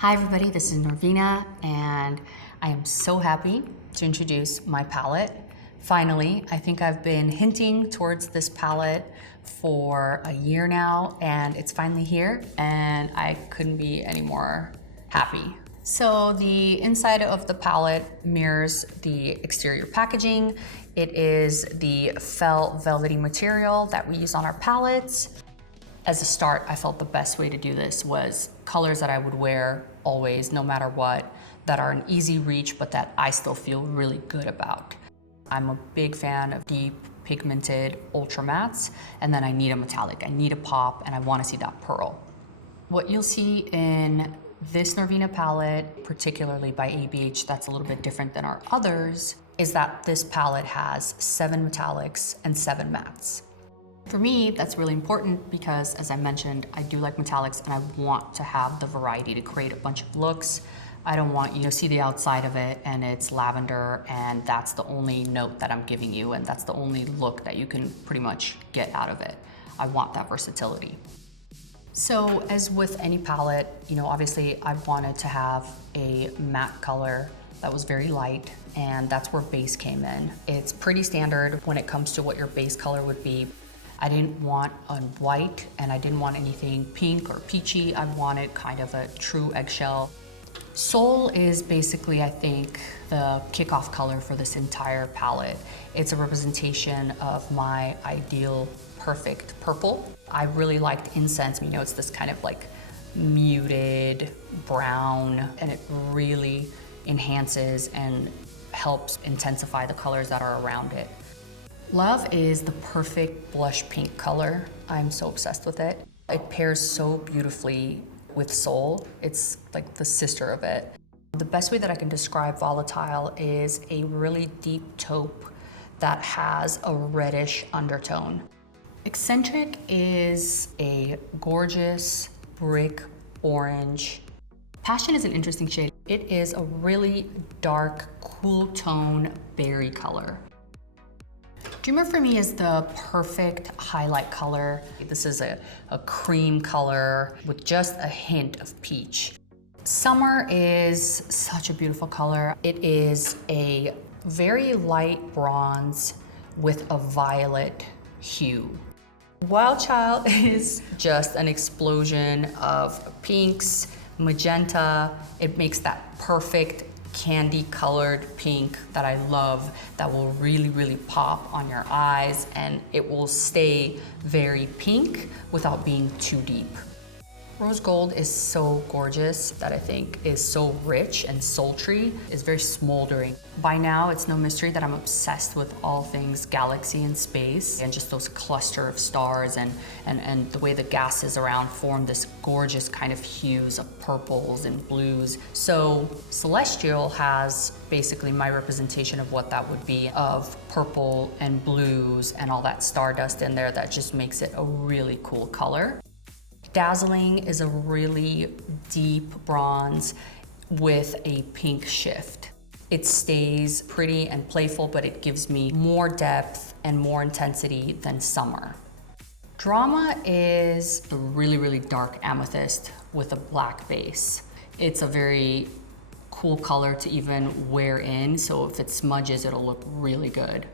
Hi everybody, this is Norvina, and I am so happy to introduce my palette. Finally, I think I've been hinting towards this palette for a year now, and it's finally here, and I couldn't be any more happy. So the inside of the palette mirrors the exterior packaging. It is the felt velvety material that we use on our palettes. As a start, I felt the best way to do this was colors that I would wear always, no matter what, that are an easy reach, but that I still feel really good about. I'm a big fan of deep pigmented ultra mattes, and then I need a metallic, I need a pop, and I wanna see that pearl. What you'll see in this Norvina palette, particularly by ABH, that's a little bit different than our others, is that this palette has 7 metallics and 7 mattes. For me, that's really important because, as I mentioned, I do like metallics and I want to have the variety to create a bunch of looks. I don't want you to see the outside of it and it's lavender and that's the only note that I'm giving you and that's the only look that you can pretty much get out of it. I want that versatility. So as with any palette, obviously I wanted to have a matte color that was very light, and that's where base came in. It's pretty standard when it comes to what your base color would be. I didn't want a white and I didn't want anything pink or peachy. I wanted kind of a true eggshell. Soul is basically, I think, the kickoff color for this entire palette. It's a representation of my ideal perfect purple. I really liked Incense. It's this kind of like muted brown, and it really enhances and helps intensify the colors that are around it. Love is the perfect blush pink color. I'm so obsessed with it. It pairs so beautifully with Soul. It's like the sister of it. The best way that I can describe Volatile is a really deep taupe that has a reddish undertone. Eccentric is a gorgeous brick orange. Passion is an interesting shade. It is a really dark, cool tone berry color. Dreamer for me is the perfect highlight color. This is a cream color with just a hint of peach. Summer is such a beautiful color. It is a very light bronze with a violet hue. Wild Child is just an explosion of pinks, magenta. It makes that perfect candy colored pink that I love, that will really, really pop on your eyes, and it will stay very pink without being too deep. Rose Gold is so gorgeous that I think is so rich and sultry. It's very smoldering. By now, it's no mystery that I'm obsessed with all things galaxy and space, and just those cluster of stars and the way the gases around form this gorgeous kind of hues of purples and blues. So Celestial has basically my representation of what that would be, of purple and blues and all that stardust in there that just makes it a really cool color. Dazzling is a really deep bronze with a pink shift. It stays pretty and playful, but it gives me more depth and more intensity than Summer. Drama is a really, really dark amethyst with a black base. It's a very cool color to even wear in, so if it smudges, it'll look really good.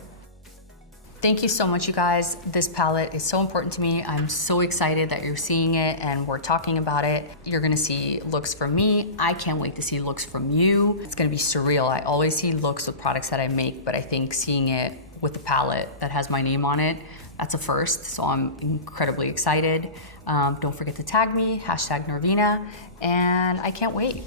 Thank you so much, you guys. This palette is so important to me. I'm so excited that you're seeing it and we're talking about it. You're gonna see looks from me. I can't wait to see looks from you. It's gonna be surreal. I always see looks with products that I make, but I think seeing it with a palette that has my name on it, that's a first, so I'm incredibly excited. Don't forget to tag me, #Norvina, and I can't wait.